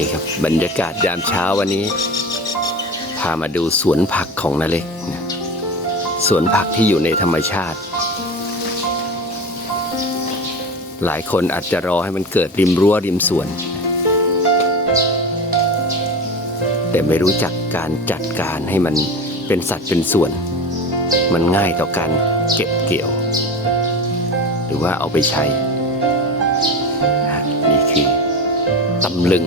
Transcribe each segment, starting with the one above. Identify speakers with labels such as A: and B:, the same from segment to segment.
A: นี่ครับบรรยากาศยามเช้าวันนี้ พามาดูสวนผักของนาเล็กนะสวนผักที่อยู่ในธรรมชาติ หลายคนอาจจะรอให้มันเกิดริมรั้วริมสวน แต่ไม่รู้จักการจัดการให้มันเป็นสัดเป็นส่วน มันง่ายต่อการเก็บเกี่ยว หรือว่าเอาไปใช้นี่คือตำลึง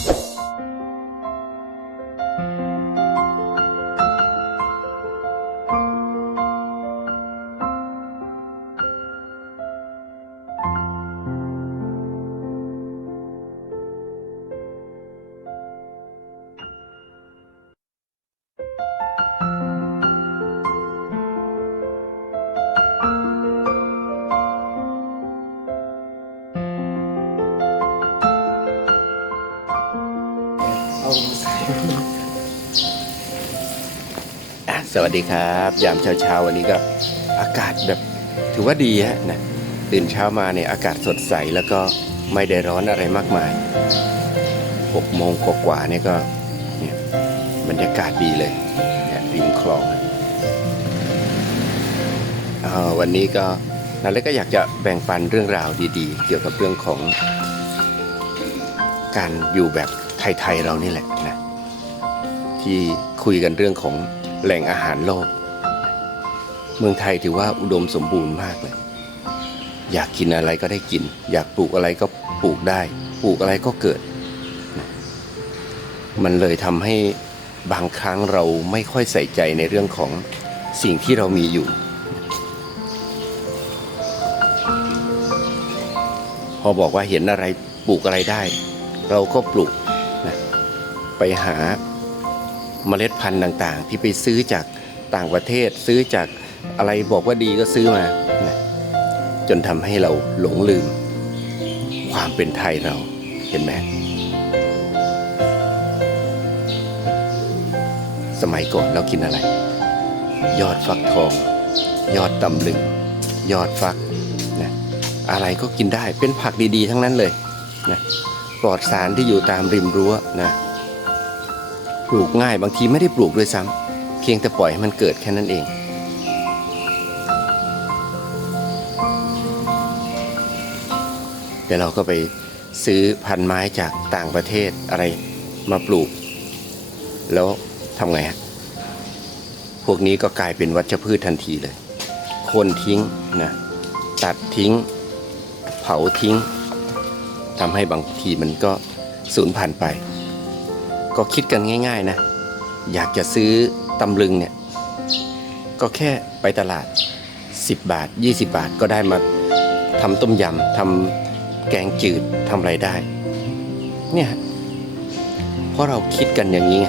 A: สวัสดีครับ ยามเช้าๆวันนี้ก็อากาศแบบถือว่าดีฮะนะตื่นเช้ามาเนี่ยอากาศสดใสแล้วก็ไม่ได้ร้อนอะไรมากมาย6โมงกว่าๆเนี่ยก็เนี่ยบรรยากาศดีเลยเนี่ยริมคลองอวันนี้ก็นั่นเลยก็อยากจะแบ่งปันเรื่องราวดีๆ เกี่ยวกับเรื่องของ การอยู่แบบไทยๆเรานี่แหละนะที่คุยกันเรื่องของ แหล่งอาหารโลก เมืองไทยถือว่าอุดมสมบูรณ์มากเลย อยากกินอะไรก็ได้กิน อยากปลูกอะไรก็ปลูกได้ ปลูกอะไรก็เกิด มันเลยทำให้บางครั้งเราไม่ค่อยใส่ใจในเรื่องของสิ่งที่เรามีอยู่ พอบอกว่าเห็นอะไรปลูกอะไรได้ เราก็ปลูกนะไปหา เมล็ดพันธุ์ต่างๆ ที่ไปซื้อจากต่างประเทศ ซื้อจากอะไรบอกว่าดีก็ซื้อมานะจนทำให้เราหลงลืม ความเป็นไทยเราเห็นไหมสมัยก่อนเรากินอะไร ยอดฟักทอง ยอดตำลึง ยอดฟักนะอะไรก็กินได้เป็นผักดีๆ ทั้งนั้นเลยนะปลอดสารที่อยู่ตามริมรั้วนะ ปลูกง่ายบางทีไม่ได้ปลูกด้วยซ้ำเพียงแต่ปล่อยให้มันเกิดแค่นั้นเองแต่เราก็ไปซื้อพันไม้จากต่างประเทศอะไรมาปลูก แล้วทำไงฮะพวกนี้ก็กลายเป็นวัชพืชทันทีเลยคนทิ้งนะตัดทิ้ง เผาทิ้งทำให้บางทีมันก็สูญพันธุ์ไป ก็คิดกันง่าย ๆนะ อยากจะซื้อตำลึงเนี่ย ก็แค่ไปตลาด 10 บาท 20 บาทก็ได้มาทำต้มยำทำแกงจืดทำอะไรได้ เนี่ยเพราะเราคิดกันอย่างนี้ไง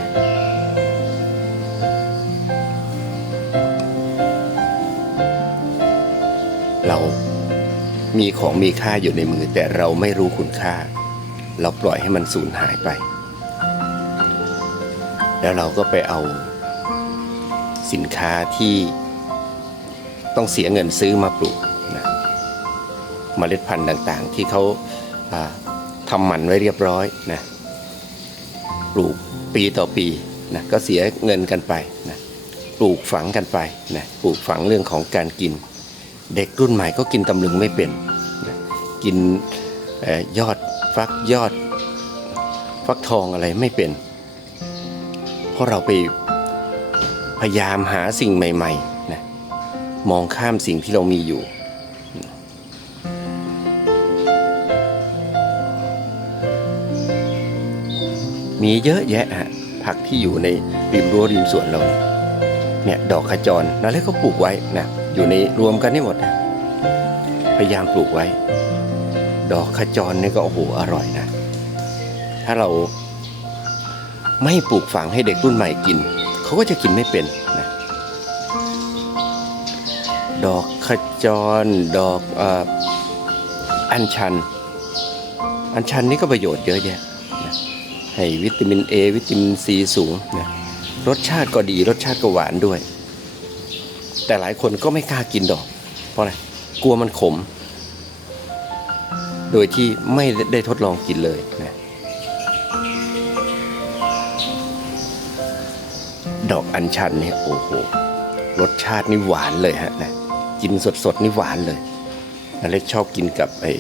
A: เรามีของมีค่าอยู่ในมือแต่เราไม่รู้คุณค่า เราปล่อยให้มันสูญหายไป แล้วเราก็ไปเอาสินค้าที่ต้องเสียเงินซื้อมาปลูกนะเมล็ดพันธุ์ต่างๆ ที่เขาอ่าทำหมันไว้เรียบร้อยนะปลูกปีต่อปีนะก็เสียเงินกันไปนะปลูกฝังกันไปนะปลูกฝังเรื่องของการกิน เด็กรุ่นใหม่ก็กินตำลึงไม่เป็นนะกินออยอดฟักยอดฟักทองอะไรไม่เป็น ราะเราไปพยายามหาสิ่งใหม่ๆนะมองข้ามสิ่งที่เรามีอยู่ มีเยอะแยะฮะผักที่อยู่ในริมรั้วริมสวนเราเนี่ยดอกขจรนั่นแหละก็ปลูกไว้นะอยู่ในรวมกันให้หมดนะพยายามปลูกไว้ ดอกขจรนี่ก็โอ้โหอร่อยนะ ถ้าเรา ไม่ปลูกฝังให้เด็กรุ่นใหม่กิน เขาก็จะกินไม่เป็นนะดอกขจร ดอกอ่ออัญชัน อัญชันนี่ก็ประโยชน์เยอะแยะนะให้วิตามิน A วิตามินซีสูงนะรสชาติก็ดีรสชาติก็หวานด้วย แต่หลายคนก็ไม่กล้ากินดอก เพราะอะไรกลัวมันขม โดยที่ไม่ได้ทดลองกินเลยนะ ดอกอัญชันเนี่ยโอ้โหรสชาตินี่หวานเลยฮะนะกินสดๆนี่หวานเลยอเล็กชอบกินกับไอ้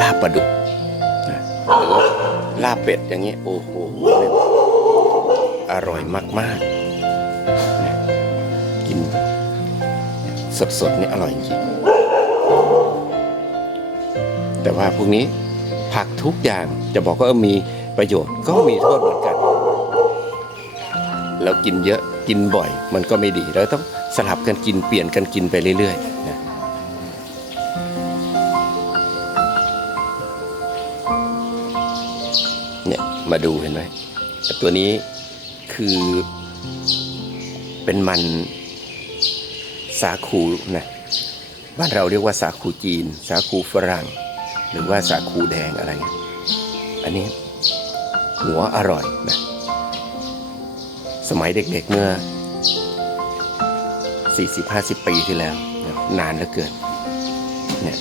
A: ลาบปลาดุกนะหรือลาบเป็ดอย่างเงี้ยโอ้โหอร่อยมากๆนะกินสดๆนี่อร่อยจริงแต่ว่าพวกนี้ผักทุกอย่างจะบอกว่ามีประโยชน์ก็มีโทษเหมือนกัน แล้วกินเยอะกินบ่อย มันก็ไม่ดีเราต้องสลับกันกินเปลี่ยนกันกินไปเรื่อยๆนะเนี่ยมาดูเห็นไหมตัวนี้คือเป็นมันสาคูนะบ้านเราเรียกว่าสาคูจีน สาคูฝรั่ง หรือว่าสาคูแดงอะไร อันนี้หัวอร่อยนะ สมัยเด็กๆเมื่อ 40-50 ปีที่แล้ว นานเหลือเกินเนี่ย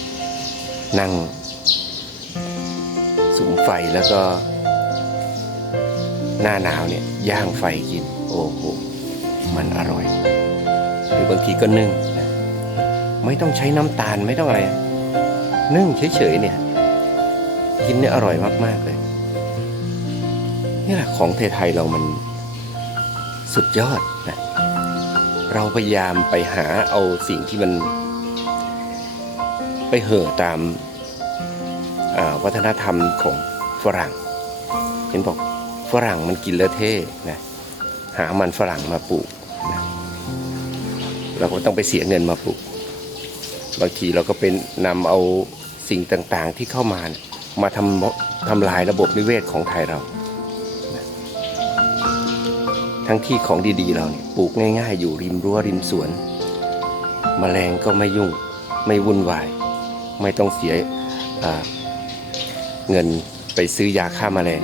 A: นั่งสุมไฟแล้วก็ หน้าหนาวเนี่ยย่างไฟกิน โอ้โห มันอร่อย หรือบางทีก็นึ่งนะไม่ต้องใช้น้ำตาลไม่ต้องอะไร นึ่งเฉยๆเนี่ย กินเนี่ยอร่อยมากๆเลย นี่แหละของไทยๆเรามัน สุดยอดนะเราพยายามไปหาเอาสิ่งที่มัน ไปเห่อตามาวัฒนธรรมของฝรั่ง เห็นบอกฝรั่งมันกินล้วเท่นะหามันฝรั่งมาปลูกนะเราก็ต้องไปเสียเงินมาปลูก บางทีเราก็เป็นนำเอาสิ่งต่างๆที่เข้ามามาทำทำลายระบบนิเวศของไทยเรา ทั้งที่ของดีๆ เราเนี่ยปลูกง่ายๆ อยู่ริมรั้วริมสวนแมลงก็ไม่ยุ่งไม่วุ่นวาย ไม่ต้องเสียเงินไปซื้อยาฆ่าแมลง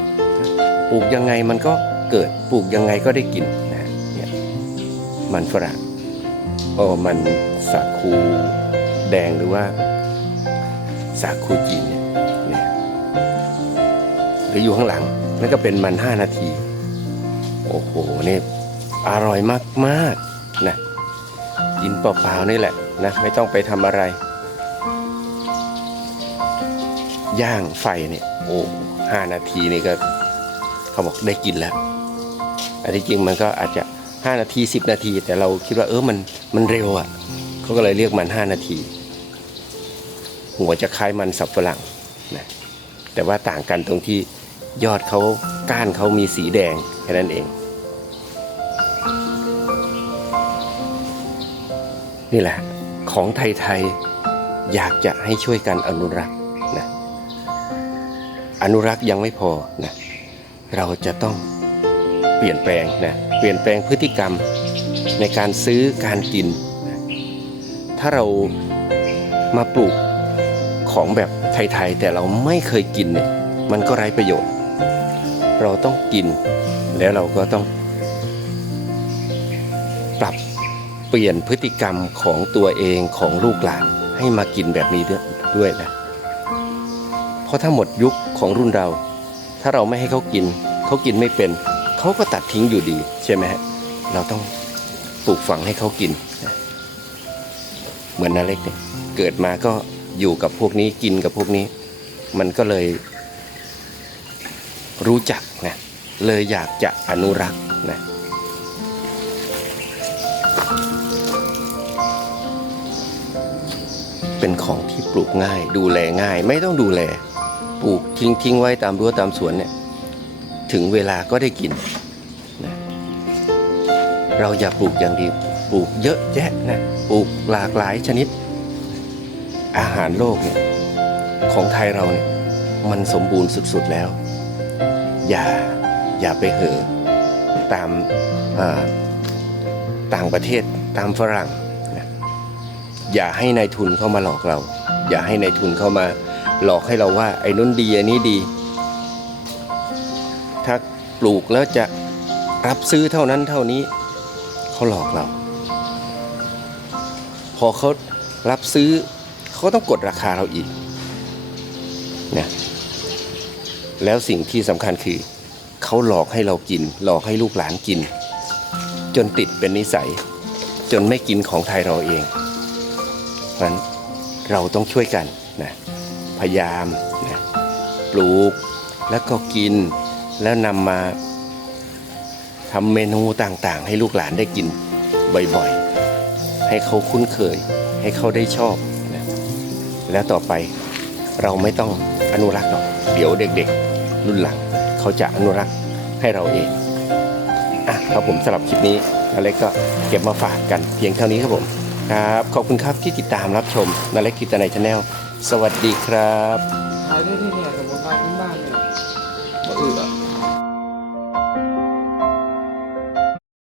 A: ปลูกยังไงมันก็เกิดปลูกยังไงก็ได้กินนะเนี่ยมันฝรั่งโอ้มันสาคูแดงหรือว่าสาคูจีนเนี่ยเนี่ยหรืออยู่ข้างหลังนั่นก็เป็นมันห้านาที โอ้โหนี่อร่อยมากๆนะกินเปล่าๆนี่แหละนะไม่ต้องไปทำอะไร ย่างไฟเนี่ยโอ้ห้านาทีนี่ก็เขาบอกได้กินแล้วอันที่จริงมันก็อาจจะห้านาทีสิบนาที แต่เราคิดว่าเออมันมันเร็วอะเขาก็เลยเรียกมันห้านาที หัวจะคล้ายมันสับฝรั่งนะแต่ว่าต่างกันตรงที่ยอดเขาก้านเขามีสีแดงแค่นั้นเอง นี่แหละของไทยๆอยากจะให้ช่วยกันอนุรักษ์นะอนุรักษ์ยังไม่พอนะเราจะต้องเปลี่ยนแปลงนะเปลี่ยนแปลงพฤติกรรมในการซื้อการกิน ถ้าเรามาปลูกของแบบไทยๆแต่เราไม่เคยกินเนี่ยมันก็ไร้ประโยชน์ เราต้องกินแล้วเราก็ต้อง เปลี่ยนพฤติกรรมของตัวเองของลูกหลานให้มากินแบบนี้ด้วยนะเพราะถ้าหมดยุคของรุ่นเรา ถ้าเราไม่ให้เขากิน เขากินไม่เป็น เขาก็ตัดทิ้งอยู่ดี ใช่ไหมฮะเราต้องปลูกฝังให้เขากินนะเหมือนนาเล็กเนี่ยเกิดมาก็อยู่กับพวกนี้กินกับพวกนี้ มันก็เลย รู้จักนะเลยอยากจะอนุรักษ์นะ เป็นของที่ปลูกง่าย ดูแลง่าย ไม่ต้องดูแล ปลูกทิ้งทิ้งไว้ตามรั้วตามสวนเนี่ยถึงเวลาก็ได้กินนะเราอย่าปลูกอย่างเดียวปลูกเยอะแยะนะปลูกหลากหลายชนิด อาหารโลกเนี่ยของไทยเราเนี่ยมันสมบูรณ์สุดๆแล้ว อย่าอย่าไปเห่อตามอ่าต่างประเทศตามฝรั่ง อย่าให้นายทุนเข้ามาหลอกเรา อย่าให้นายทุนเข้ามาหลอกให้เราว่า ไอ้นู้นดีอันนี้ดี ถ้าปลูกแล้วจะรับซื้อเท่านั้นเท่านี้เขาหลอกเรา พอเขารับซื้อเขาต้องกดราคาเราอีกเนี่ยแล้วสิ่งที่สำคัญคือเขาหลอกให้เรากิน หลอกให้ลูกหลานกิน จนติดเป็นนิสัย จนไม่กินของไทยเราเอง เพราะฉะนั้นเราต้องช่วยกันนะพยายามนะปลูกแล้วก็กินแล้วนำมาทำเมนูต่างๆ ให้ลูกหลานได้กินบ่อยๆ ให้เขาคุ้นเคย ให้เขาได้ชอบนะแล้วต่อไปเราไม่ต้องอนุรักษ์หรอกเดี๋ยวเด็กๆ รุ่นหลัง เขาจะอนุรักษ์ให้เราเองอะครับผมสำหรับคลิปนี้นาเล็กก็เก็บมาฝากกันเพียงเท่านี้ครับผม ครับ ขอบคุณครับที่ติดตามรับชมนาเล็กกิตในชาแนลสวัสดีครับ
B: ขายได้ที่เนี่ยสมุนไพรพื้นบ้านเนี่ยบ่อืดอะ